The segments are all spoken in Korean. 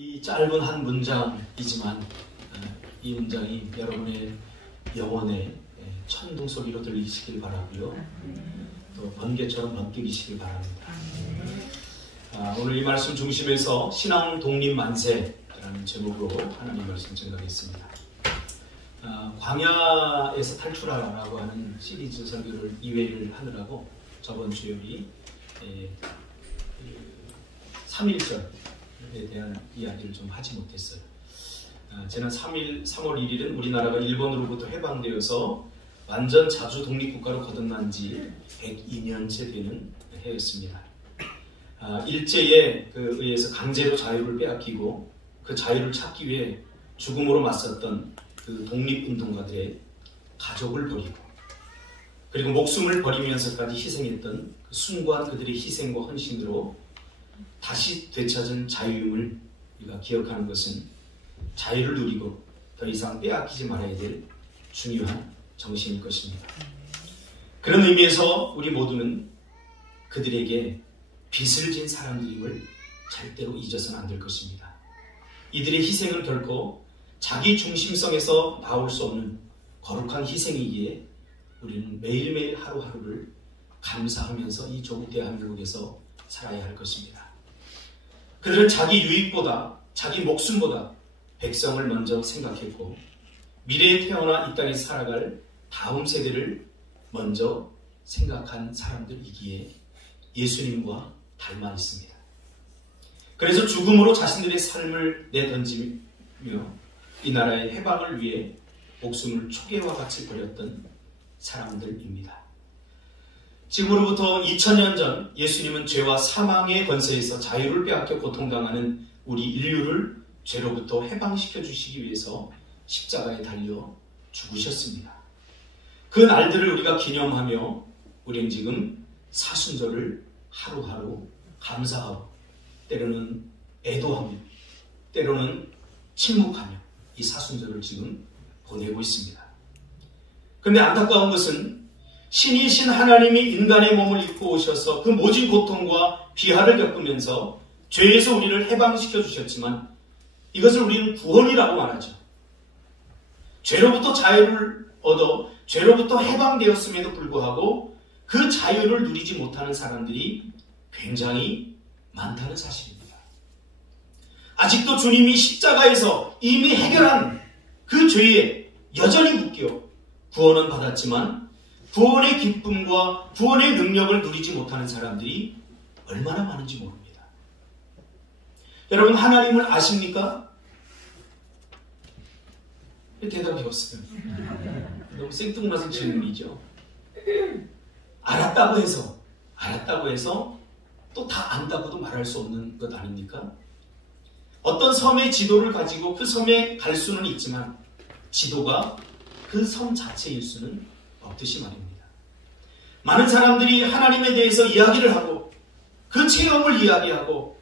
이 짧은 한 문장이지만 이 문장이 여러분의 영혼에 천둥 소리로 들리시길 바라고요. 또 번개처럼 번뜩이시길 바랍니다. 오늘 이 말씀 중심에서 신앙 독립 만세라는 제목으로 하나님 말씀 전하겠습니다. 광야에서 탈출하라고 하는 시리즈 설교를 2회를 하느라고 저번 주일이 3.1절에 대한 이야기를 좀 하지 못했어요. 지난 3월 1일은 우리나라가 일본으로부터 해방되어서 완전 자주 독립국가로 거듭난 지 102년째 되는 해였습니다. 일제에 의해서 강제로 자유를 빼앗기고 그 자유를 찾기 위해 죽음으로 맞섰던 그 독립운동가들의 가족을 버리고 그리고 목숨을 버리면서까지 희생했던 그 숭고한 그들의 희생과 헌신으로 다시 되찾은 자유임을 우리가 기억하는 것은 자유를 누리고 더 이상 빼앗기지 말아야 될 중요한 정신일 것입니다. 그런 의미에서 우리 모두는 그들에게 빚을 진 사람들임을 절대로 잊어서는 안 될 것입니다. 이들의 희생은 결코 자기 중심성에서 나올 수 없는 거룩한 희생이기에 우리는 매일매일 하루하루를 감사하면서 이 조국 대한민국에서 살아야 할 것입니다. 그들은 자기 유익보다 자기 목숨보다 백성을 먼저 생각했고 미래에 태어나 이 땅에 살아갈 다음 세대를 먼저 생각한 사람들이기에 예수님과 닮아 있습니다. 그래서 죽음으로 자신들의 삶을 내던지며 이 나라의 해방을 위해 목숨을 초계와 같이 버렸던 사람들입니다. 지금으로부터 2000년 전 예수님은 죄와 사망의 권세에서 자유를 빼앗겨 고통당하는 우리 인류를 죄로부터 해방시켜 주시기 위해서 십자가에 달려 죽으셨습니다. 그 날들을 우리가 기념하며 우리는 지금 사순절을 하루하루 감사하고 때로는 애도하며 때로는 침묵하며 이 사순절을 지금 보내고 있습니다. 그런데 안타까운 것은 신이신 하나님이 인간의 몸을 입고 오셔서 그 모진 고통과 비하를 겪으면서 죄에서 우리를 해방시켜 주셨지만 이것을 우리는 구원이라고 말하죠. 죄로부터 자유를 얻어 죄로부터 해방되었음에도 불구하고 그 자유를 누리지 못하는 사람들이 굉장히 많다는 사실입니다. 아직도 주님이 십자가에서 이미 해결한 그 죄에 여전히 묶여 구원은 받았지만 구원의 기쁨과 구원의 능력을 누리지 못하는 사람들이 얼마나 많은지 모릅니다. 여러분, 하나님을 아십니까? 대답이 없어요. 너무 생뚱맞은 질문이죠. 알았다고 해서 또 다 안다고도 말할 수 없는 것 아닙니까? 어떤 섬의 지도를 가지고 그 섬에 갈 수는 있지만 지도가 그 섬 자체일 수는 없듯이 말입니다. 많은 사람들이 하나님에 대해서 이야기를 하고 그 체험을 이야기하고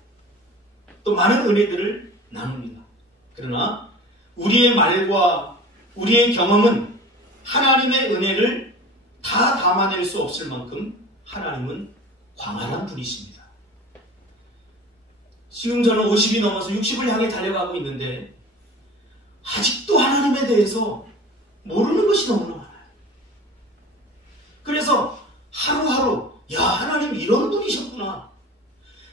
또 많은 은혜들을 나눕니다. 그러나 우리의 말과 우리의 경험은 하나님의 은혜를 다 담아낼 수 없을 만큼 하나님은 광활한 분이십니다. 지금 저는 50이 넘어서 60을 향해 달려가고 있는데 아직도 하나님에 대해서 모르는 것이 너무나 많아요. 그래서 하루하루 하나님 이런 분이셨구나.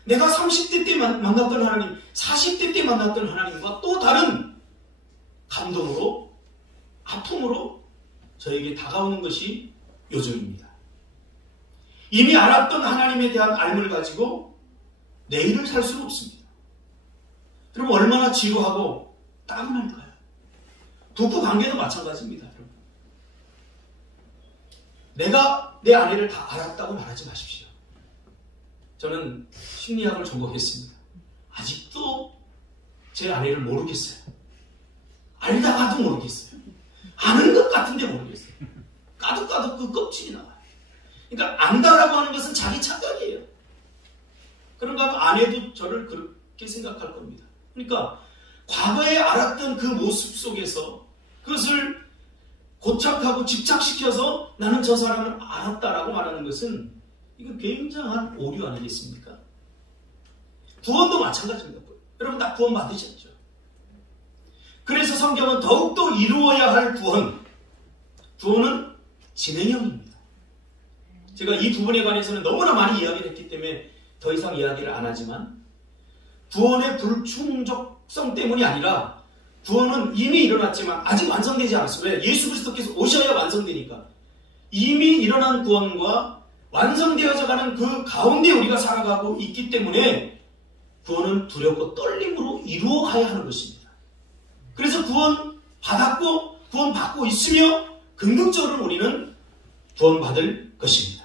내가 30대 때 만났던 하나님, 40대 때 만났던 하나님과 또 다른 감동으로, 아픔으로 저에게 다가오는 것이 요즘입니다. 이미 알았던 하나님에 대한 알을 가지고 내일을 살 수는 없습니다. 그럼 얼마나 지루하고 따분할까요? 부부 관계도 마찬가지입니다. 여러분. 내가 내 아내를 다 알았다고 말하지 마십시오. 저는 심리학을 전공했습니다. 아직도 제 아내를 모르겠어요. 알다가도 모르겠어요. 아는 것 같은데 모르겠어요. 까득까득 그 껍질이 나와요. 그러니까 안다라고 하는 것은 자기 착각이에요. 그런가 하면 아내도 저를 그렇게 생각할 겁니다. 그러니까 과거에 알았던 그 모습 속에서 그것을 고착하고 집착시켜서 나는 저 사람을 알았다라고 말하는 것은 이거 굉장한 오류 아니겠습니까? 구원도 마찬가지입니다. 여러분 다 구원 받으셨죠. 그래서 성경은 더욱더 이루어야 할 구원은 진행형입니다. 제가 이 부분에 관해서는 너무나 많이 이야기를 했기 때문에 더 이상 이야기를 안 하지만, 구원의 불충족성 때문이 아니라 구원은 이미 일어났지만 아직 완성되지 않았어요. 왜? 예수 그리스도께서 오셔야 완성되니까. 이미 일어난 구원과 완성되어져 가는 그 가운데 우리가 살아가고 있기 때문에 구원은 두렵고 떨림으로 이루어가야 하는 것입니다. 그래서 구원 받았고 구원 받고 있으며 긍정적으로 우리는 구원 받을 것입니다.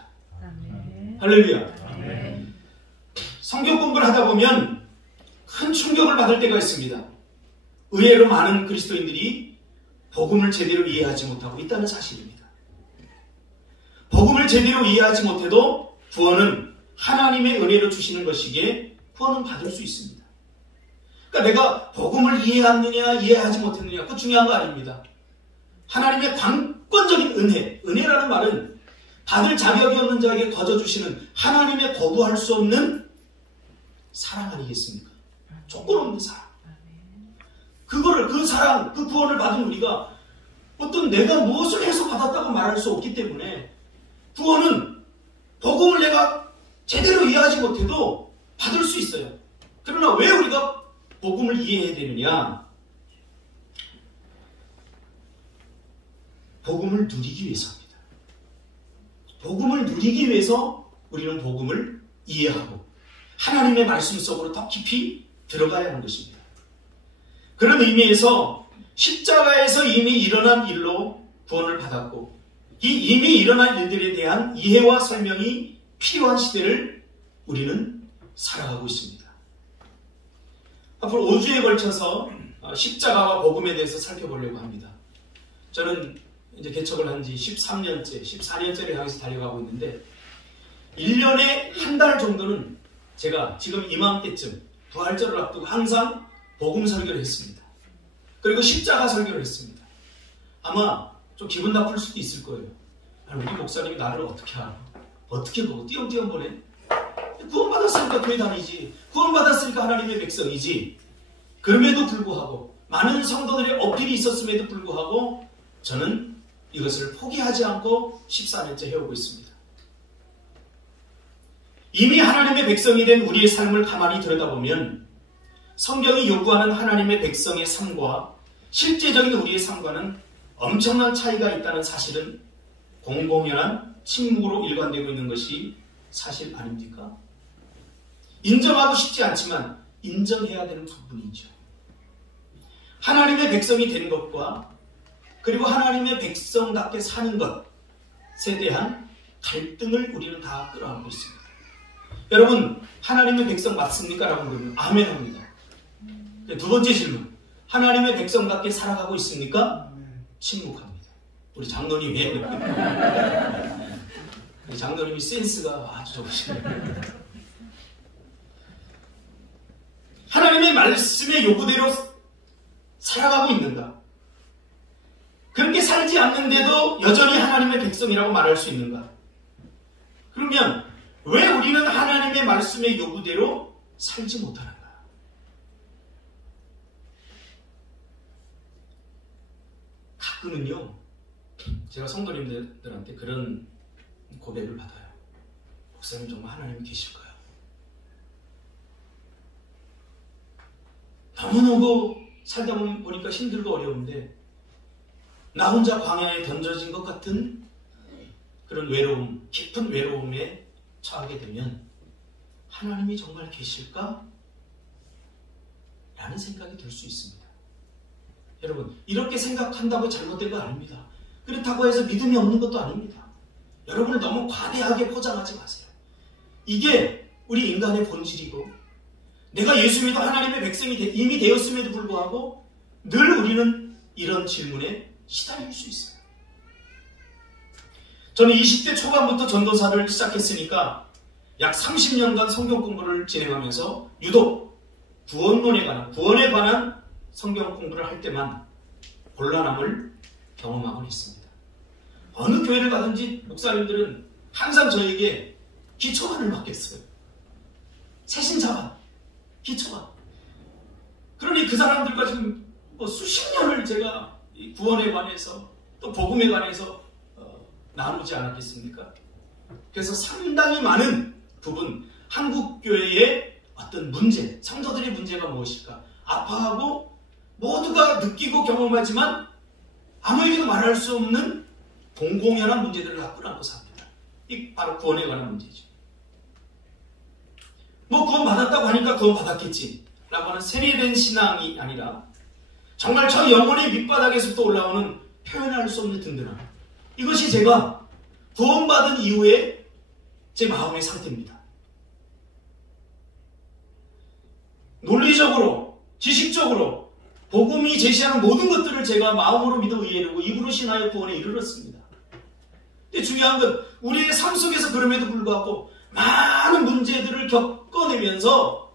할렐루야. 성경 공부를 하다 보면 큰 충격을 받을 때가 있습니다. 의외로 많은 그리스도인들이 복음을 제대로 이해하지 못하고 있다는 사실입니다. 복음을 제대로 이해하지 못해도 구원은 하나님의 은혜로 주시는 것이기에 구원은 받을 수 있습니다. 그러니까 내가 복음을 이해했느냐 이해하지 못했느냐 그거 중요한 거 아닙니다. 하나님의 관건적인 은혜라는 말은 받을 자격이 없는 자에게 거저주시는 하나님의 거부할 수 없는 사랑 아니겠습니까? 조건 없는 사랑. 그 사랑, 그 구원을 받은 우리가 어떤 내가 무엇을 해서 받았다고 말할 수 없기 때문에 구원은 복음을 내가 제대로 이해하지 못해도 받을 수 있어요. 그러나 왜 우리가 복음을 이해해야 되느냐? 복음을 누리기 위해서입니다. 복음을 누리기 위해서 우리는 복음을 이해하고 하나님의 말씀 속으로 더 깊이 들어가야 하는 것입니다. 그런 의미에서 십자가에서 이미 일어난 일로 구원을 받았고 이 이미 일어난 일들에 대한 이해와 설명이 필요한 시대를 우리는 살아가고 있습니다. 앞으로 5주에 걸쳐서 십자가와 복음에 대해서 살펴보려고 합니다. 저는 이제 개척을 한 지 13년째, 14년째를 향해서 달려가고 있는데 1년에 한 달 정도는 제가 지금 이맘때쯤 부활절을 앞두고 항상 복음 설교를 했습니다. 그리고 십자가 설교를 했습니다. 아마 좀 기분 나쁠 수도 있을 거예요. 우리 목사님이 나를 어떻게 알아? 어떻게 보고 띄엄띄엄 보내? 구원받았으니까 교회 다니지. 구원받았으니까 하나님의 백성이지. 그럼에도 불구하고 많은 성도들의 어필이 있었음에도 불구하고 저는 이것을 포기하지 않고 14년째 해오고 있습니다. 이미 하나님의 백성이 된 우리의 삶을 가만히 들여다보면 성경이 요구하는 하나님의 백성의 삶과 실제적인 우리의 삶과는 엄청난 차이가 있다는 사실은 공공연한 침묵으로 일관되고 있는 것이 사실 아닙니까? 인정하고 싶지 않지만 인정해야 되는 부분이죠. 하나님의 백성이 된 것과 그리고 하나님의 백성답게 사는 것에 대한 갈등을 우리는 다 끌어안고 있습니다. 여러분, 하나님의 백성 맞습니까? 라고 물으면 아멘 합니다. 두 번째 질문, 하나님의 백성답게 살아가고 있습니까? 침묵합니다. 우리 장로님이 우리 장로님이 센스가 아주 좋으시네요. 하나님의 말씀의 요구대로 살아가고 있는가? 그렇게 살지 않는데도 여전히 하나님의 백성이라고 말할 수 있는가? 그러면 왜 우리는 하나님의 말씀의 요구대로 살지 못하는가? 가끔은요, 제가 성도님들한테 그런 고백을 받아요. 목사님 정말 하나님이 계실까요? 너무너무 살다 보니까 힘들고 어려운데 나 혼자 광야에 던져진 것 같은 그런 외로움, 깊은 외로움에 처하게 되면 하나님이 정말 계실까? 라는 생각이 들 수 있습니다. 여러분, 이렇게 생각한다고 잘못된 거 아닙니다. 그렇다고 해서 믿음이 없는 것도 아닙니다. 여러분을 너무 과대하게 포장하지 마세요. 이게 우리 인간의 본질이고 내가 예수 믿어 하나님의 백성이 이미 되었음에도 불구하고 늘 우리는 이런 질문에 시달릴 수 있어요. 저는 20대 초반부터 전도사를 시작했으니까 약 30년간 성경 공부를 진행하면서 유독 구원에 관한 성경 공부를 할 때만 곤란함을 경험하곤 했습니다. 어느 교회를 가든지 목사님들은 항상 저에게 기초반을 맡겼어요. 새신자반, 기초반. 그러니 그 사람들과 지금 수십 년을 제가 구원에 관해서 또 복음에 관해서 나누지 않았겠습니까? 그래서 상당히 많은 부분 한국교회의 어떤 문제, 성도들의 문제가 무엇일까? 아파하고 모두가 느끼고 경험하지만 아무에게도 말할 수 없는 공공연한 문제들을 갖고 안고 삽니다. 이 바로 구원에 관한 문제죠. 구원 받았다고 하니까 구원 받았겠지 라고 하는 세뇌된 신앙이 아니라 정말 저 영혼의 밑바닥에서부터 올라오는 표현할 수 없는 든든함. 이것이 제가 구원받은 이후에 제 마음의 상태입니다. 논리적으로, 지식적으로 복음이 제시하는 모든 것들을 제가 마음으로 믿어 의뢰하고 입으로 신하여 구원에 이르렀습니다. 근데 중요한 건 우리의 삶 속에서 그럼에도 불구하고 많은 문제들을 겪어내면서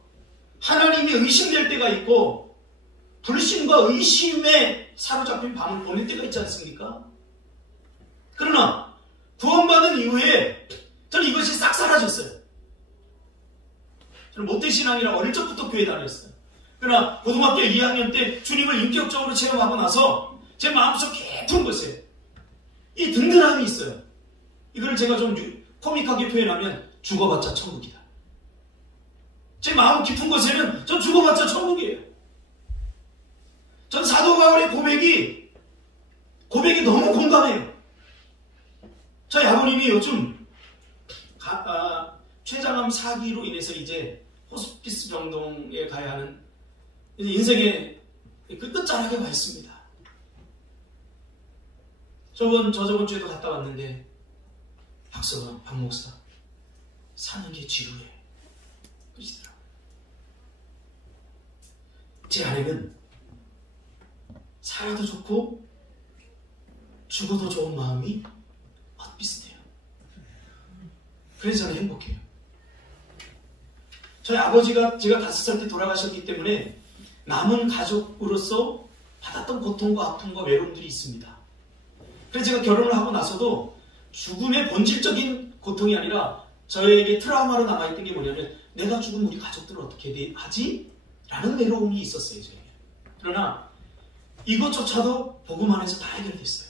하나님이 의심될 때가 있고 불신과 의심에 사로잡힌 밤을 보낼 때가 있지 않습니까? 그러나 구원받은 이후에 저는 이것이 싹 사라졌어요. 저는 모태신앙이라 어릴 적부터 교회 다녔어요. 그러나 고등학교 2학년 때 주님을 인격적으로 체험하고 나서 제 마음속 깊은 곳에 이 든든함이 있어요. 이걸 제가 좀 코믹하게 표현하면 죽어봤자 천국이다. 제 마음 깊은 곳에는 전 죽어봤자 천국이에요. 전 사도 바울의 고백이 너무 공감해요. 저희 아버님이 요즘 췌장암 사기로 인해서 이제 호스피스 병동에 가야 하는 인생의 그 끝자락에 와 있습니다. 저저번 주에도 갔다 왔는데 박 목사 사는 게 지루해 그러시더라고요. 제 아내는 살아도 좋고 죽어도 좋은 마음이 비슷해요. 그래서 저는 행복해요. 저희 아버지가 제가 5살 때 돌아가셨기 때문에 남은 가족으로서 받았던 고통과 아픔과 외로움들이 있습니다. 그래서 제가 결혼을 하고 나서도 죽음의 본질적인 고통이 아니라 저에게 트라우마로 남아있던 게 뭐냐면 내가 죽으면 우리 가족들은 어떻게 하지? 라는 외로움이 있었어요. 저에게. 그러나 이것조차도 복음 안에서 다 해결됐어요.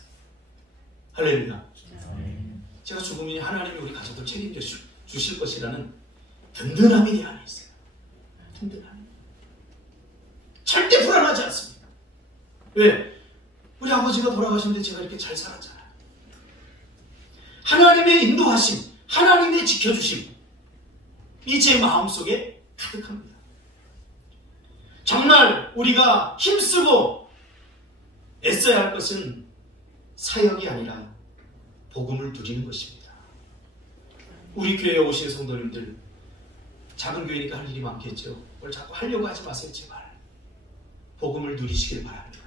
할렐루야. 제가 죽으면 하나님이 우리 가족들 책임져 주실 것이라는 든든함이 내 안에 있어요. 든든함. 절대 불안하지 않습니다. 왜? 우리 아버지가 돌아가셨는데 제가 이렇게 잘 살았잖아요. 하나님의 인도하심, 하나님의 지켜주심, 이 제 마음속에 가득합니다. 정말 우리가 힘쓰고 애써야 할 것은 사역이 아니라 복음을 누리는 것입니다. 우리 교회에 오신 성도님들, 작은 교회니까 할 일이 많겠죠. 그걸 자꾸 하려고 하지 마세요. 제발. 복음을 누리시길 바랍니다.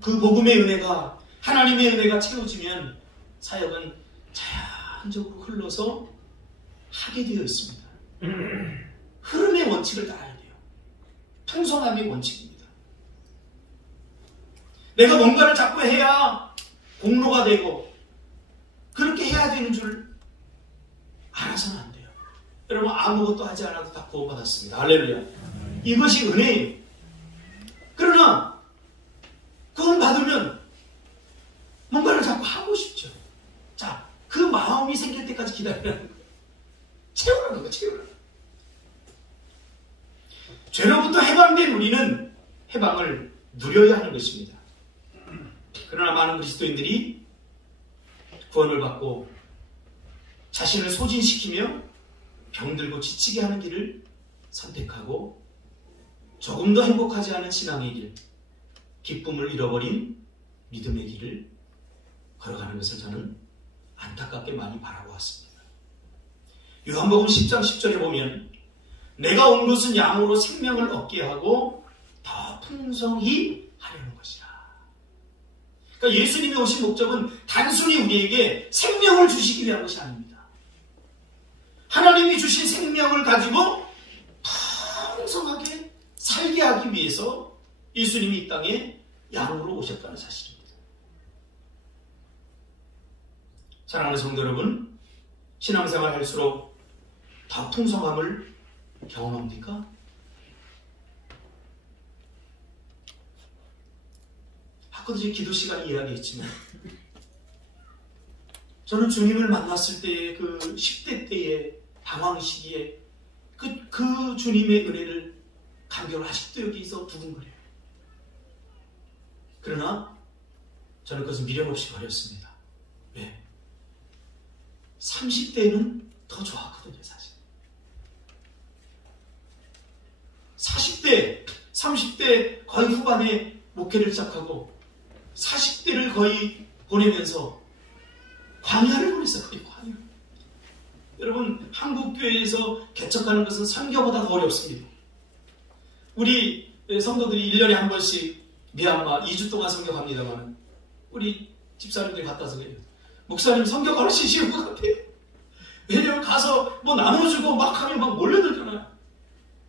그 복음의 은혜가, 하나님의 은혜가 채워지면 사역은 자연적으로 흘러서 하게 되어 있습니다. 흐름의 원칙을 따라야 돼요. 풍성함의 원칙입니다. 내가 뭔가를 자꾸 해야 공로가 되고 그렇게 해야 되는 줄 알아서는 안 돼요. 여러분 아무것도 하지 않아도 다 구원받았습니다. 할렐루야. 이것이 은혜예요. 그러나 구원 받으면 뭔가를 자꾸 하고 싶죠. 자, 그 마음이 생길 때까지 기다리라는 거예요. 채우라는 거예요. 채우라는 거예요. 죄로부터 해방된 우리는 해방을 누려야 하는 것입니다. 그러나 많은 그리스도인들이 구원을 받고 자신을 소진시키며 병들고 지치게 하는 길을 선택하고 조금 더 행복하지 않은 신앙의 길, 기쁨을 잃어버린 믿음의 길을 걸어가는 것을 저는 안타깝게 많이 바라보았습니다. 요한복음 10장 10절에 보면 내가 온 것은 양으로 생명을 얻게 하고 더 풍성히 하려는 것이라. 그러니까 예수님이 오신 목적은 단순히 우리에게 생명을 주시기 위한 것이 아닙니다. 하나님이 주신 생명을 가지고 풍성하게 살게 하기 위해서 예수님이 이 땅에 양으로 오셨다는 사실입니다. 사랑하는 성도 여러분, 신앙생활 할수록 더 풍성함을 경험합니까? 아까도 기도 시간에 이야기했지만 저는 주님을 만났을 때의 그 10대 때의 방황 시기에 그 주님의 은혜를 감격을 아직도 여기서 두근거려요. 그러나 저는 그것을 미련 없이 버렸습니다. 왜? 30대는 더 좋았거든요, 사실. 40대, 30대 거의 후반에 목회를 시작하고 40대를 거의 보내면서 광야를 보냈어요. 거의 광야. 여러분, 한국교회에서 개척하는 것은 선교보다 더 어렵습니다. 우리 성도들이 1년에 한 번씩 미얀마 2주 동안 선교 갑니다만 우리 집사님들이 갔다서 그래요. 목사님 선교 가르치시는 것 같아요. 왜냐면 가서 뭐 나눠주고 막 하면 막 몰려들잖아요.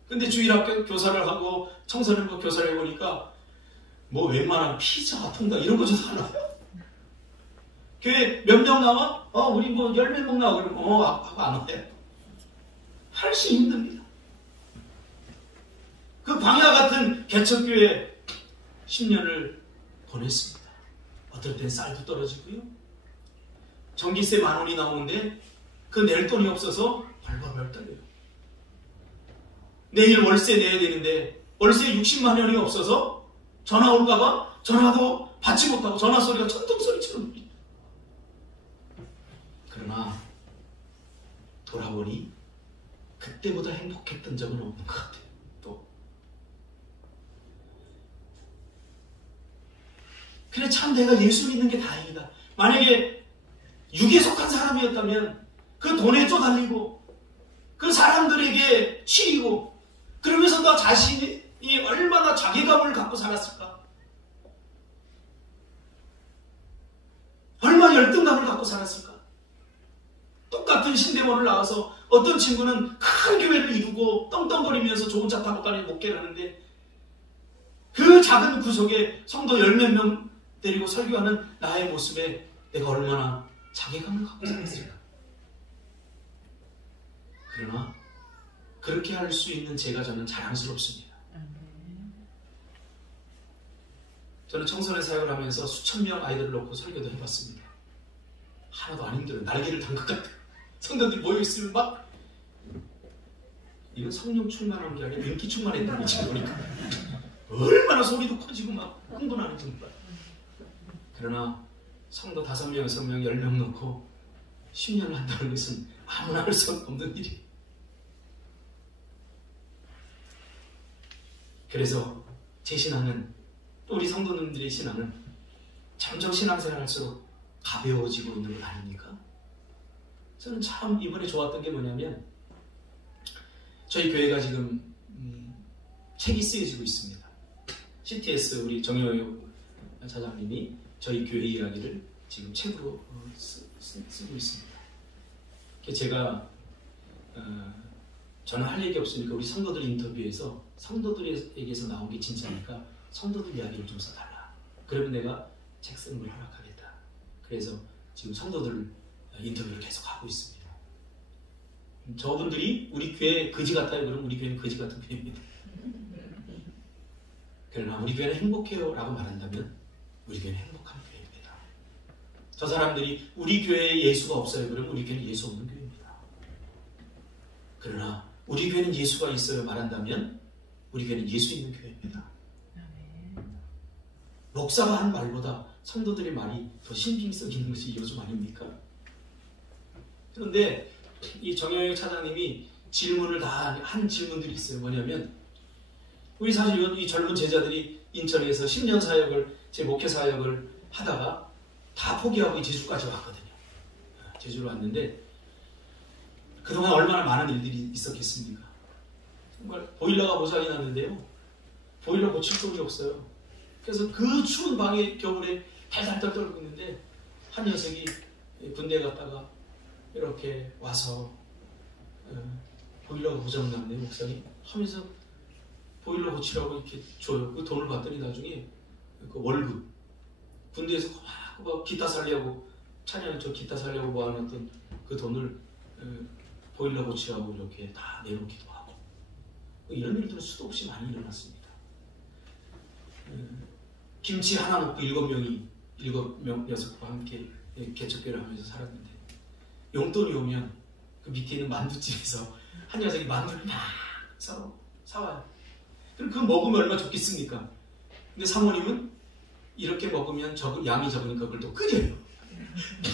근데 주일학교 교사를 하고 청소년부 교사를 해보니까 뭐 웬만한 피자, 통닭 이런 거 줘도 안 와요. 교회 몇 명 나와? 우리 뭐 10명 나와. 그러면 하고 안 와요. 훨씬 힘듭니다. 그 광야 같은 개척교회 10년을 보냈습니다. 어떨 땐 쌀도 떨어지고요. 전기세 10,000원이 나오는데 그 낼 돈이 없어서 벌벌 떨려요. 내일 월세 내야 되는데 월세 60만 원이 없어서 전화 올까봐 전화도 받지 못하고 전화 소리가 천둥소리처럼 들려요. 그러나 돌아보니 그때보다 행복했던 적은 없는 것 같아요. 또 그래 참 내가 예수 믿는 게 다행이다. 만약에 육에 속한 사람이었다면 그 돈에 쪼달리고 그 사람들에게 치이고 그러면서 나 자신이 얼마나 자괴감을 갖고 살았을까? 얼마나 열등감을 갖고 살았을까? 똑같은 신대원을 나와서 어떤 친구는 큰 교회를 이루고 떵떵거리면서 좋은 차 타고 다니고 목회를 하는데 그 작은 구석에 성도 10몇 명 데리고 설교하는 나의 모습에 내가 얼마나 자괴감을 갖고 살았을까? 그러나 그렇게 할 수 있는 제가 저는 자랑스럽습니다. 저는 청소년 사역을 하면서 수천 명 아이들을 놓고 설교도 해봤습니다. 하나도 안 힘들어요. 날개를 단 것 같아요. 성도들이 모여있으면 막 이건 성령 충만한 게 아니라 인기 충만했다는 거지 보니까 얼마나 소리도 커지고 막 흥분하는 정말. 그러나 성도 5명, 6명, 10명 놓고 10년을 한다는 것은 아무나 할 수 없는 일이에요. 그래서 제 신앙은 또 우리 성도님들의 신앙은 점점 신앙생활 할수록 가벼워지고 있는 것 아닙니까? 저는 참 이번에 좋았던 게 뭐냐면 저희 교회가 지금 책이 쓰여지고 있습니다. CTS 우리 정효육 차장님이 저희 교회 이야기를 지금 책으로 쓰고 있습니다. 제가 저는 할 얘기 없으니까 우리 성도들 인터뷰에서 성도들에게서 나온 게 진짜니까 성도들 이야기를 좀 써달라. 그러면 내가 책 쓰는 걸 허락하겠다. 그래서 지금 성도들 인터뷰를 계속 하고 있습니다. 저분들이 우리 교회 거지 같아요. 그럼 우리 교회는 거지 같은 교회입니다. 그러나 우리 교회는 행복해요 라고 말한다면 우리 교회는 행복한 교회입니다. 저 사람들이 우리 교회에 예수가 없어요. 그럼 우리 교회는 예수 없는 교회입니다. 그러나 우리 교회는 예수가 있어요 말한다면 우리 교회는 예수 있는 교회입니다. 목사가 한 말보다 성도들의 말이 더 신빙성 있는 것이 요즘 아닙니까? 그런데 이 정효영 차장님이 질문을 다 한 질문들이 있어요. 뭐냐면 우리 사실 이 젊은 제자들이 인천에서 10년 사역을 제 목회 사역을 하다가 다 포기하고 제주까지 왔거든요. 제주로 왔는데 그동안 얼마나 많은 일들이 있었겠습니까? 정말 보일러가 고장이 났는데요. 보일러 고칠 돈이 없어요. 그래서 그 추운 방에 겨울에 달달달 떨고 있는데 한 녀석이 군대 갔다가 이렇게 와서 보일러가 고장났네 목사님 하면서 보일러 고치라고 이렇게 줘요. 그 돈을 받더니 나중에 그 월급 군대에서 막 기타 살려고 찬양 저 기타 살려고 모아놨던 그 돈을 보일러 고치라고 이렇게 다 내놓기도 하고 이런 일들은 수도 없이 많이 일어났습니다. 김치 하나 먹고 7명이 6과 함께 개척교회를 하면서 살았는데 용돈이 오면 그 밑에 있는 만두집에서 한 녀석이 만두를 막 사와요. 그럼 그거 먹으면 얼마나 좋겠습니까? 근데 사모님은 이렇게 먹으면 양이 적으니까 그걸 또 끓여요.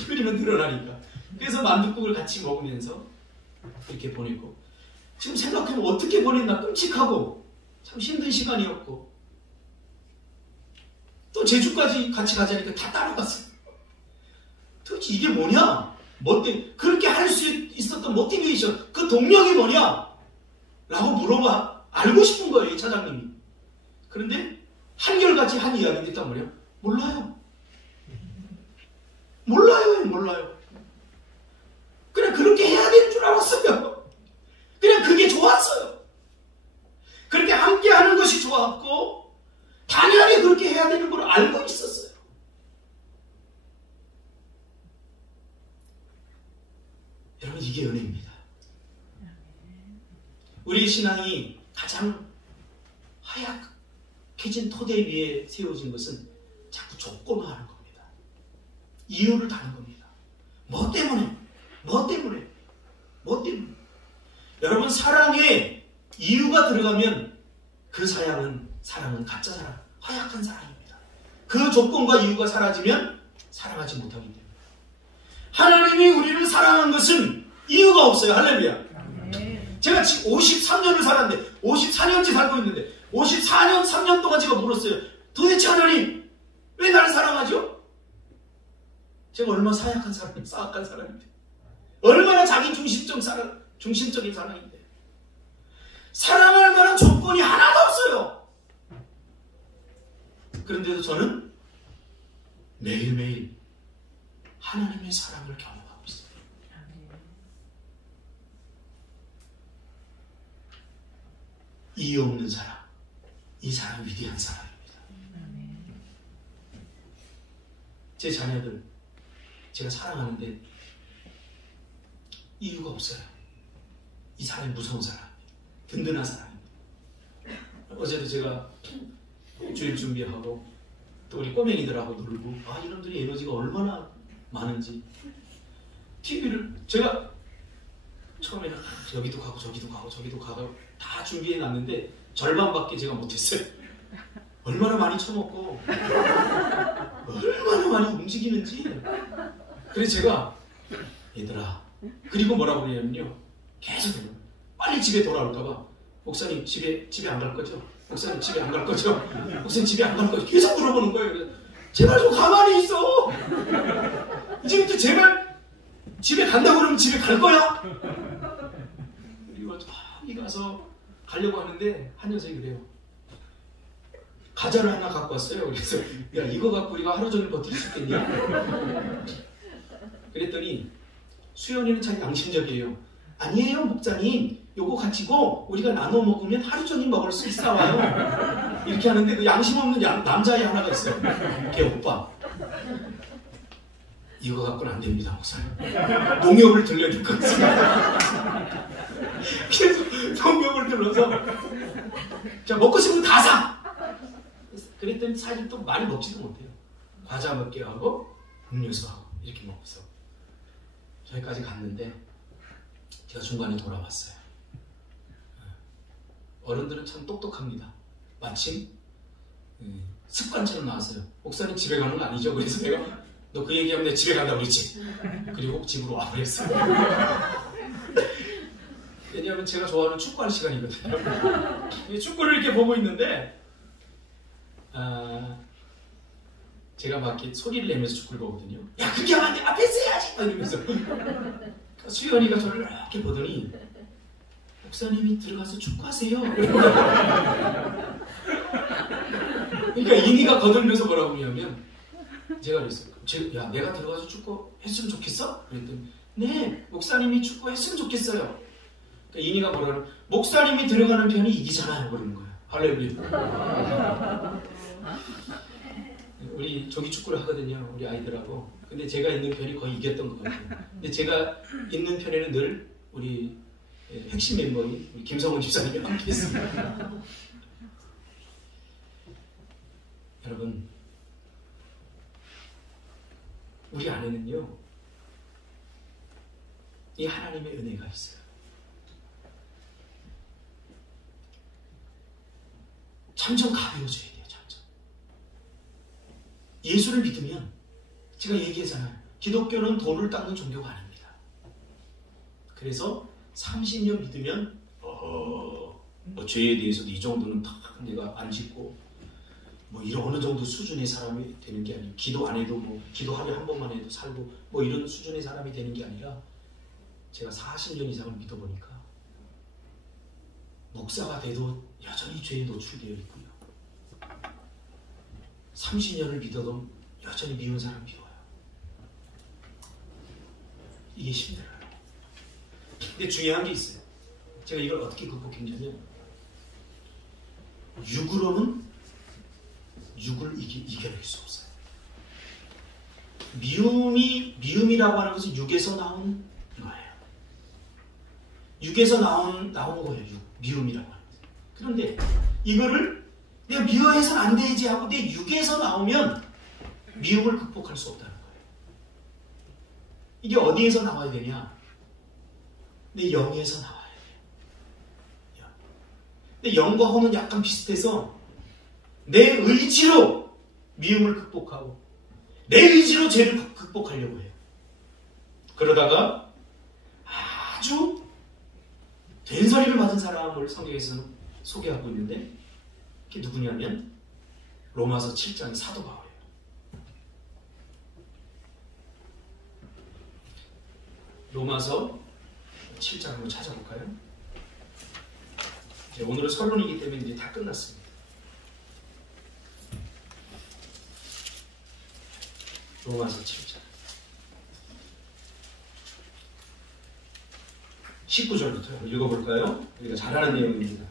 끓이면 늘어나니까. 그래서 만둣국을 같이 먹으면서 이렇게 보내고, 지금 생각해보면 어떻게 보냈나 끔찍하고 참 힘든 시간이었고, 또 제주까지 같이 가자니까 다 따라갔어요. 도대체 이게 뭐냐? 그렇게 할 수 있었던 모티베이션, 그 동력이 뭐냐? 라고 물어봐 알고 싶은 거예요, 이 차장님이. 그런데 한결같이 한 이야기가 있단 말이야. 몰라요. 그냥 그렇게 해야 될 줄 알았어요. 그냥 그게 좋았어요. 그렇게 함께 하는 것이 좋았고, 당연히 그렇게 해야 되는 걸 알고 있었어요. 여러분, 이게 은혜입니다. 우리 신앙이 가장 하얗게진 토대 위에 세워진 것은 자꾸 조건화하는 겁니다. 이유를 다는 겁니다. 뭐 때문에? 여러분, 사랑에 이유가 들어가면 그 사랑은 가짜 사랑, 허약한 사랑입니다. 그 조건과 이유가 사라지면 사랑하지 못하기 때문에. 하나님이 우리를 사랑한 것은 이유가 없어요. 할렐루야. 제가 지금 53년을 살았는데, 54년째 살고 있는데, 54년, 3년 동안 제가 물었어요. 도대체 하나님, 왜 나를 사랑하죠? 제가 얼마나 사악한 사람인데, 얼마나 자기 중심적인 사랑인데, 사랑할 만한 조건이 하나도 없어요. 그런데도 저는 매일매일 하나님의 사랑을 경험하고 있어요. 이유 없는 사랑, 이 사랑 위대한 사랑입니다. 제 자녀들 제가 사랑하는데 이유가 없어요. 이 사랑이 무서운 사랑, 든든한 사랑입니다. 어제도 제가 주일 준비하고 또 우리 꼬맹이들하고 놀고, 이놈들이 에너지가 얼마나 많은지, TV를 제가 처음에는 여기도 가고 저기도 가고 다 준비해 놨는데 절반밖에 제가 못했어요. 얼마나 많이 처먹고 얼마나 많이 움직이는지. 그래서 제가 얘들아, 그리고 뭐라고 그러냐면요, 계속 빨리 집에 돌아올까봐, 목사님 집에 안 갈 거죠? 목사님 집에 안 갈 거죠? 목사님 집에 안 갈 거죠? 계속 물어보는 거예요. 그래서 제발 좀 가만히 있어. 이제부터 제발 집에 간다고 그러면 집에 갈 거야? 그리고 저기 가서 가려고 하는데 한 녀석이 그래요. 과자를 하나 갖고 왔어요. 그래서 야, 이거 갖고 우리가 하루 종일 버틸 수 있겠냐? 그랬더니 수연이는 참 양심적이에요. 아니에요, 목사님. 요거 가지고 우리가 나눠 먹으면 하루 종일 먹을 수 있어요. 이렇게 하는데 그 양심 없는 남자애 하나가 있어요. 걔 오빠. 이거 갖고는 안 됩니다, 목사님. 농협을 들려줄 것 같습니다. 계속 농협을 들러서 자, 먹고 싶으면 다 사. 그랬더니 사실 또 많이 먹지도 못해요. 과자 몇 개 하고 음료수하고 이렇게 먹어서 저기까지 갔는데 제가 중간에 돌아왔어요. 어른들은 참 똑똑합니다. 마침 습관처럼 나왔어요. 목사님 집에 가는 거 아니죠? 그래서 내가 너 그 얘기하면 내 집에 간다고 그랬지. 그리고 집으로 와버렸어요. 왜냐하면 제가 좋아하는 축구하는 시간이거든요. 축구를 이렇게 보고 있는데 제가 막 이렇게 소리를 내면서 축구를 보거든요. 야, 그렇게 하면 안 돼! 앞에서 해야지! 이러면서 수연이가 저를 이렇게 보더니 목사님이 들어가서 축구하세요. 그러니까 인이가 거들면서 뭐라고 그러냐면 제가 그랬어요. 야, 내가 들어가서 축구 했으면 좋겠어? 그랬더니 네, 목사님이 축구 했으면 좋겠어요. 그러니까 인이가 뭐라고 목사님이 들어가는 편이 이기잖아요. 그러는 거예요. 할렐루야. 우리 조기 축구를 하거든요. 우리 아이들하고. 근데 제가 있는 편이 거의 이겼던 것 같아요. 근데 제가 있는 편에는 늘 우리 핵심 멤버인 우리 김성훈 집사님이 함께 했습니다. 여러분, 우리 안에는요, 이 하나님의 은혜가 있어요. 점점 가벼워져야 돼요. 점점. 예수를 믿으면, 제가 얘기했잖아요. 기독교는 돈을 닦는 종교가 아닙니다. 그래서 30년 믿으면 죄에 대해서도 이 정도는 다 내가 안 짓고 이런 어느 정도 수준의 사람이 되는 게 아니고, 기도 안 해도 기도하려 한 번만 해도 살고 이런 수준의 사람이 되는 게 아니라, 제가 40년 이상을 믿어보니까 목사가 돼도 여전히 죄에 노출되어 있고요. 30년을 믿어도 여전히 미운 사람 미워요. 이게 힘들어요. 근데 중요한 게 있어요. 제가 이걸 어떻게 극복했냐면, 육으로는 육을 이겨낼 수 없어요. 미움이라고 하는 것은 육에서 나온 거예요. 육에서 나온 거예요. 미움이라고 하는 것은. 그런데 이거를 내가 미워해서는 안 되지 하고 내 육에서 나오면 미움을 극복할 수 없다는 거예요. 이게 어디에서 나와야 되냐? 내 영에서 나와야 돼요. 근데 영과 혼은 약간 비슷해서 내 의지로 미움을 극복하고 내 의지로 죄를 극복하려고 해요. 그러다가 아주 된소리를 맞은 사람을 성경에서는 소개하고 있는데, 그게 누구냐면 로마서 7장의 사도 바울이에요. 로마서 7장 한번 찾아볼까요? 이제 오늘은 서론이기 때문에 이제 다 끝났습니다. 로마서 7장 19절부터 읽어볼까요? 우리가 잘 아는 내용입니다.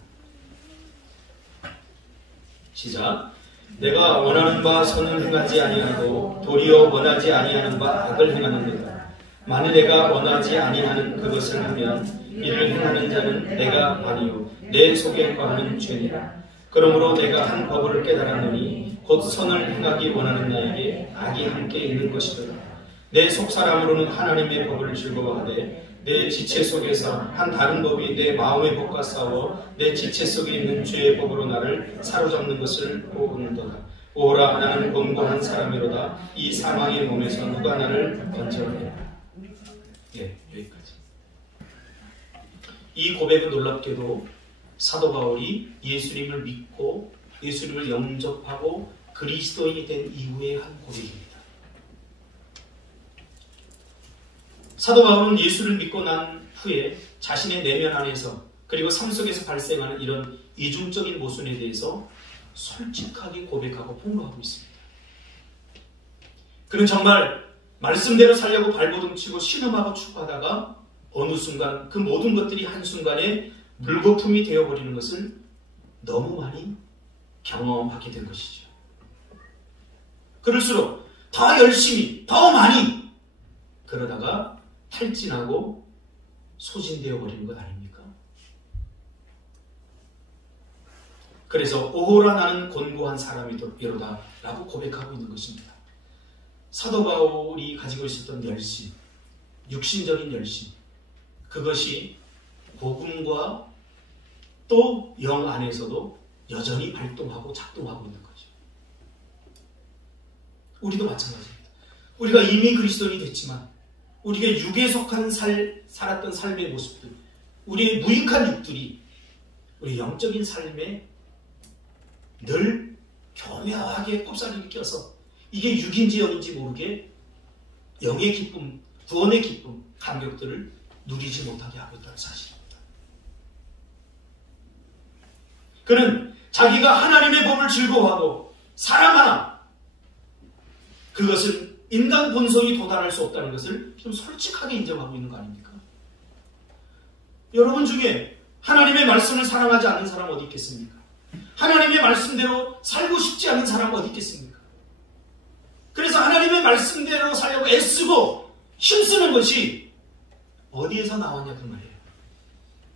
시작. 내가 원하는 바 선을 행하지 아니하고 도리어 원하지 아니하는 바 악을 행하는도다. 만일 내가 원하지 아니하는 그것을 하면 이를 행하는 자는 내가 아니요 내 속에 거하는 죄니라. 그러므로 내가 한 법을 깨달았노니 곧 선을 행하기 원하는 나에게 악이 함께 있는 것이더라. 내 속사람으로는 하나님의 법을 즐거워하되 내 지체 속에서 한 다른 법이 내 마음의 법과 싸워 내 지체 속에 있는 죄의 법으로 나를 사로잡는 것을 보는도다. 오라, 나는 곤고한 사람이로다. 이 사망의 몸에서 누가 나를 건져내리라. 여기까지. 이 고백은 놀랍게도 사도 바울이 예수님을 믿고 예수님을 영접하고 그리스도인이 된 이후에 한 고백입니다. 사도 바울은 예수를 믿고 난 후에 자신의 내면 안에서 그리고 삶 속에서 발생하는 이런 이중적인 모순에 대해서 솔직하게 고백하고 폭로하고 있습니다. 그는 정말 말씀대로 살려고 발버둥치고 신음하고 추구하다가 어느 순간 그 모든 것들이 한순간에 물거품이 되어버리는 것을 너무 많이 경험하게 된 것이죠. 그럴수록 더 열심히, 더 많이 그러다가 탈진하고 소진되어 버리는 것 아닙니까? 그래서 오호라, 나는 곤고한 사람이로다 라고 고백하고 있는 것입니다. 사도 바울이 가지고 있었던 열심, 육신적인 열심, 그것이 복음과 또 영 안에서도 여전히 발동하고 작동하고 있는 거죠. 우리도 마찬가지입니다. 우리가 이미 그리스도인이 됐지만 우리가 육에 속한 살았던 삶의 모습들, 우리의 무익한 육들이 우리 영적인 삶에 늘 교묘하게 꼽사리를 껴서 이게 육인지 영인지 모르게 영의 기쁨, 구원의 기쁨, 감격들을 누리지 못하게 하고 있다는 사실입니다. 그는 자기가 하나님의 법을 즐거워하고 사랑하나 그것은 인간 본성이 도달할 수 없다는 것을 좀 솔직하게 인정하고 있는 거 아닙니까? 여러분 중에 하나님의 말씀을 사랑하지 않는 사람 어디 있겠습니까? 하나님의 말씀대로 살고 싶지 않은 사람 어디 있겠습니까? 그래서 하나님의 말씀대로 살려고 애쓰고 힘쓰는 것이 어디에서 나왔냐 그 말이에요.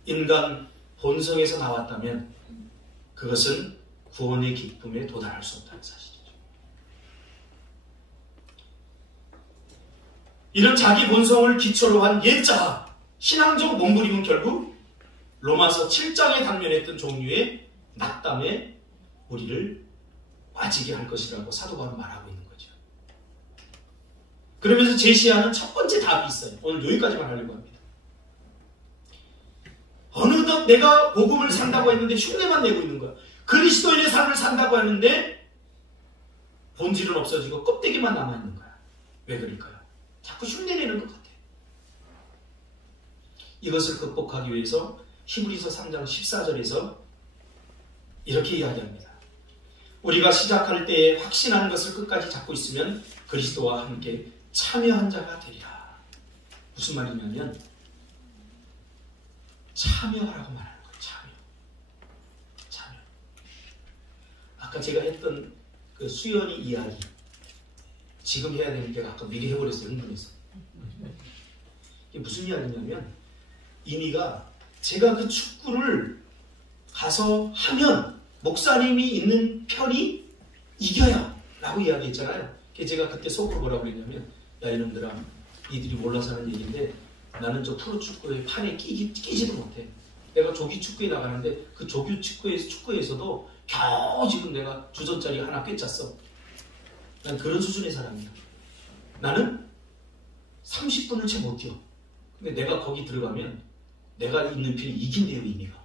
인간 본성에서 나왔다면 그것은 구원의 기쁨에 도달할 수 없다는 사실이죠. 이런 자기 본성을 기초로 한 옛자 신앙적 몸부림은 결국 로마서 7장에 단면했던 종류의 낙담에 우리를 빠지게 할 것이라고 사도 바울은 말하고 있는 거죠. 그러면서 제시하는 첫 번째 답이 있어요. 오늘 여기까지만 하려고 합니다. 어느덧 내가 복음을 산다고 했는데 흉내만 내고 있는 거야. 그리스도인의 삶을 산다고 하는데 본질은 없어지고 껍데기만 남아있는 거야. 왜 그럴까요? 자꾸 흉내내는 것 같아요. 이것을 극복하기 위해서 히브리서 3장 14절에서 이렇게 이야기합니다. 우리가 시작할 때에 확신하는 것을 끝까지 잡고 있으면 그리스도와 함께 참여한 자가 되리라. 무슨 말이냐면 참여라고 말하는 거예요. 참여. 아까 제가 했던 그 수연이 이야기 지금 해야 되는 게 아까 미리 해버렸어요. 흥분해서. 이게 무슨 이야기냐면 이미가 제가 그 축구를 가서 하면 목사님이 있는 편이 이겨요 라고 이야기했잖아요. 제가 그때 속으로 뭐라고 그랬냐면 야 이놈들아 니들이 몰라서 하는 얘기인데 나는 저 프로축구의 판에 끼지도 못해. 내가 조기 축구에 나가는데 그 조기 축구에서도 겨우 지금 내가 주전자리 하나 꿰찼어. 난 그런 수준의 사람이야. 나는 30분을 채 못 뛰어. 근데 내가 거기 들어가면 내가 있는 편이 이긴대요. 의미가.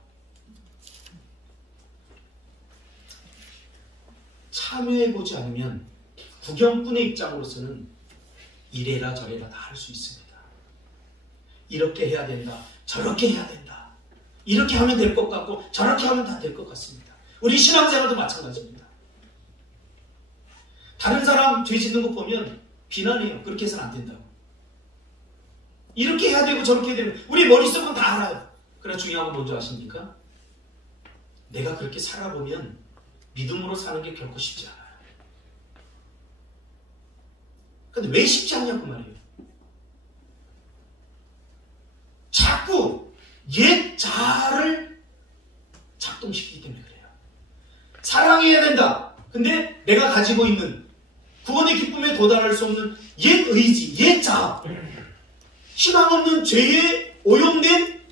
참여해보지 않으면 구경꾼의 입장으로서는 이래라 저래라 다 할 수 있습니다. 이렇게 해야 된다. 저렇게 해야 된다. 이렇게 하면 될 것 같고 저렇게 하면 다 될 것 같습니다. 우리 신앙생활도 마찬가지입니다. 다른 사람 죄 짓는 거 보면 비난해요. 그렇게 해서는 안 된다고. 이렇게 해야 되고 저렇게 해야 되고 우리 머릿속은 다 알아요. 그러나 중요한 건 뭔지 아십니까? 내가 그렇게 살아보면 믿음으로 사는 게 결코 쉽지 않아요. 근데 왜 쉽지 않냐고 말이에요. 자꾸 옛 자아를 작동시키기 때문에 그래요. 사랑해야 된다. 근데 내가 가지고 있는 구원의 기쁨에 도달할 수 없는 옛 의지, 옛 자아, 희망 없는 죄에 오염된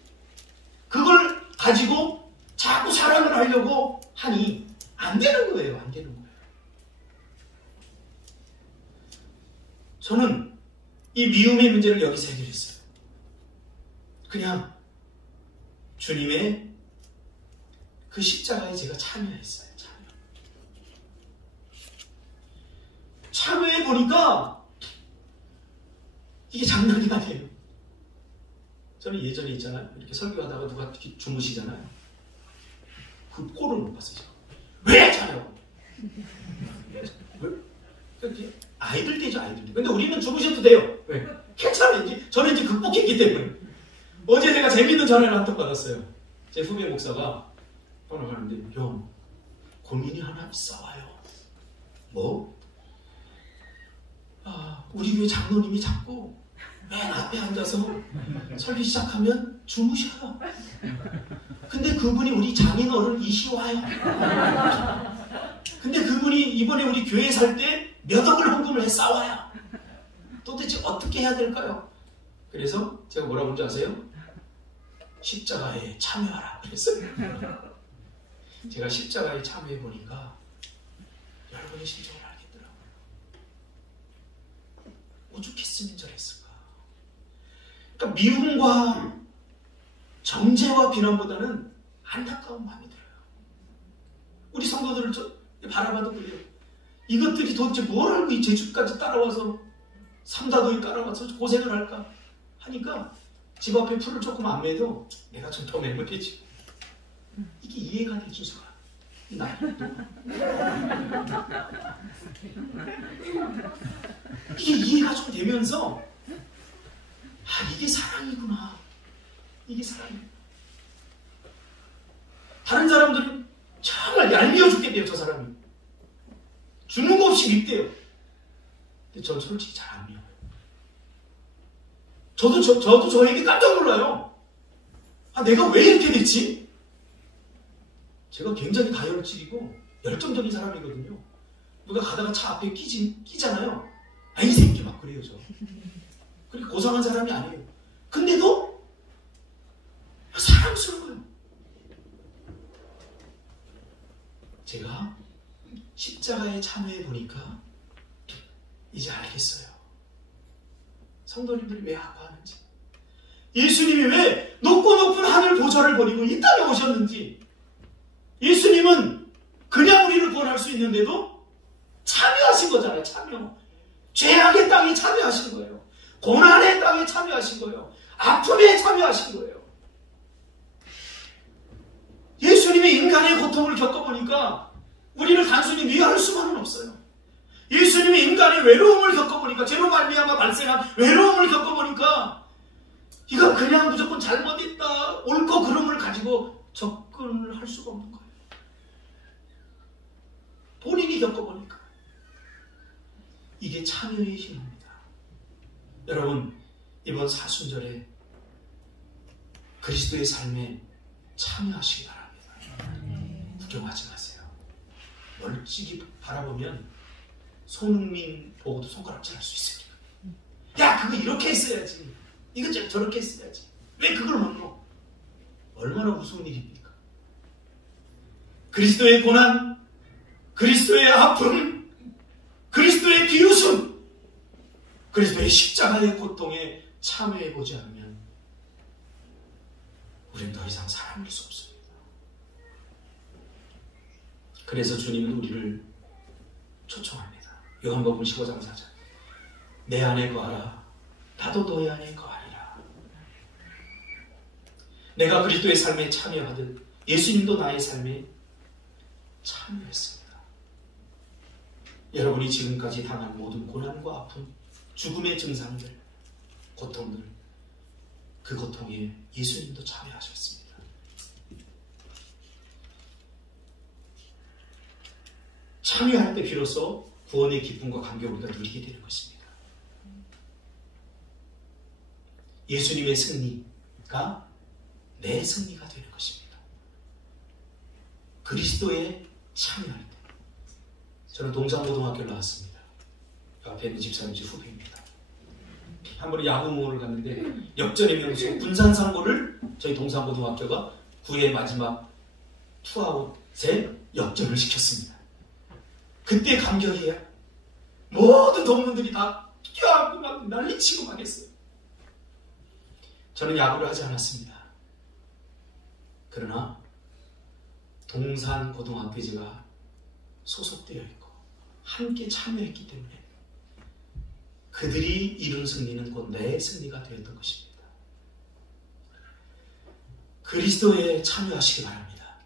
그걸 가지고 자꾸 사랑을 하려고 하니 안 되는 거예요. 안 되는 거예요. 저는 이 미움의 문제를 여기서 해결했어요. 그냥 주님의 그 십자가에 제가 참여했어요. 참여해보니까 이게 장난이 아니에요. 저는 예전에 있잖아요. 이렇게 설교하다가 누가 이렇게 주무시잖아요. 그 꼴을 못 봤어요. 왜 자요? 왜? 아이들 때죠, 아이들 때. 근데 우리는 주무셔도 돼요. 왜? 괜찮아요. 저는 이제 극복했기 때문에. 어제 제가 재밌는 전화를 한 통 받았어요. 제 후배 목사가 전화하는데, 형, 고민이 하나 있어와요. 뭐? 우리 교회 장로님이 자꾸 맨 앞에 앉아서 설교 시작하면 주무셔요. 근데 그분이 우리 장인 어른이시 와요. 근데 그분이 이번에 우리 교회 살 때 몇 억을 헌금을 해 싸워요. 도대체 어떻게 해야 될까요? 그래서 제가 뭐라고 하는지 아세요? 십자가에 참여하라 그랬어요. 제가 십자가에 참여해보니까 여러분의 심정을 알겠더라고요. 오죽했으면 저랬을까. 그러니까 미움과 정죄와 비난보다는 안타까운 마음이 들어요. 우리 성도들을 바라봐도 그래요. 이것들이 도대체 뭘 알고 이 제주까지 따라와서 삼다도에 따라와서 고생을 할까 하니까 집 앞에 풀을 조금 안 매도 내가 좀 더 매면 되지. 이게 이해가 되죠. 이게 이해가 좀 되면서 이게 사랑이구나. 이게 사랑이구나. 다른 사람들은 정말 얄미워 죽겠대요. 저 사람이. 주는 거 없이 밉대요. 근데 전 솔직히 잘 안 미워요. 저도 저에게 깜짝 놀라요. 내가 왜 이렇게 됐지? 제가 굉장히 가열질이고 열정적인 사람이거든요. 누가 가다가 차 앞에 끼잖아요. 이 새끼 막 그래요, 저. 그렇게 고상한 사람이 아니에요. 근데도 사랑스러워요. 제가 십자가에 참여해 보니까 이제 알겠어요. 성도님들이 왜 아파하는지, 예수님이 왜 높고 높은 하늘 보좌를 버리고 이 땅에 오셨는지. 예수님은 그냥 우리를 구원할 수 있는데도 참여하신 거잖아요. 참여. 죄악의 땅에 참여하신 거예요. 고난의 땅에 참여하신 거예요. 아픔에 참여하신 거예요. 예수님이 인간의 고통을 겪어보니까 우리를 단순히 위할 수만은 없어요. 예수님이 인간의 외로움을 겪어보니까, 죄로 말미암아 발생한 외로움을 겪어보니까 이건 그냥 무조건 잘못했다, 옳고 그름을 가지고 접근을 할 수가 없는 거예요. 본인이 겪어보니까. 이게 참여의 힘입니다. 여러분, 이번 사순절에 그리스도의 삶에 참여하시기 바랍니다. 구경하지 마세요. 멀찍이 바라보면 손흥민 보고도 손가락질 할 수 있습니다. 야, 그거 이렇게 했어야지. 이거 저렇게 했어야지. 왜 그걸 못 넣어? 얼마나 무서운 일입니까? 그리스도의 고난, 그리스도의 아픔, 그리스도의 비웃음, 그리스도의 십자가의 고통에 참여해보지 않으면 우리는 더 이상 사람일 수 없습니다. 그래서 주님은 우리를 초청합니다. 요한복음 15장 4절. 내 안에 거하라. 나도 너희 안에 거하리라. 내가 그리스도의 삶에 참여하듯 예수님도 나의 삶에 참여했습니다. 여러분이 지금까지 당한 모든 고난과 아픔, 죽음의 증상들, 고통들, 그 고통에 예수님도 참여하셨습니다. 참여할 때 비로소 구원의 기쁨과 감격을 우리가 누리게 되는 것입니다. 예수님의 승리가 내 승리가 되는 것입니다. 그리스도에 참여할 때. 저는 동산고등학교를 나왔습니다. 앞에 있는 집사님 제 후배입니다. 한 번에 야구모를 갔는데 역전의 명수 군산상고를 저희 동산고등학교가 9회 마지막 투아웃에 역전을 시켰습니다. 그때 감격이에요. 모든 동문들이 다 뛰어안고 막 난리치고 막 했어요. 저는 야구를 하지 않았습니다. 그러나 동산고등학교에 제가 소속되어 있고 함께 참여했기 때문에 그들이 이룬 승리는 곧 내 승리가 되었던 것입니다. 그리스도에 참여하시기 바랍니다.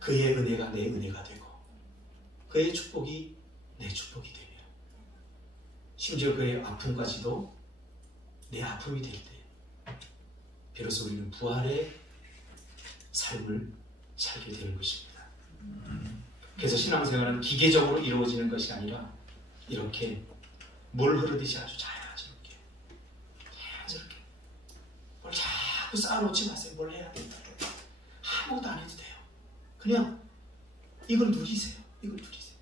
그의 은혜가 내 은혜가 되고 그의 축복이 내 축복이 되며 심지어 그의 아픔까지도 내 아픔이 될 때 비로소 우리는 부활의 삶을 살게 되는 것입니다. 그래서 신앙생활은 기계적으로 이루어지는 것이 아니라 이렇게 물 흐르듯이 아주 자연스럽게 뭘 자꾸 쌓아놓지 마세요. 뭘 해야 된다. 아무것도 안 해도 돼요. 그냥 이걸 누리세요. 이걸 누리세요.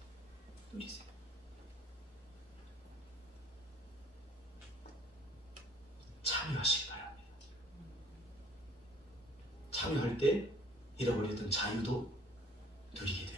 누리세요. 참여하시기 바랍니다. 참여할 때 잃어버렸던 자유도 누리게 됩니다.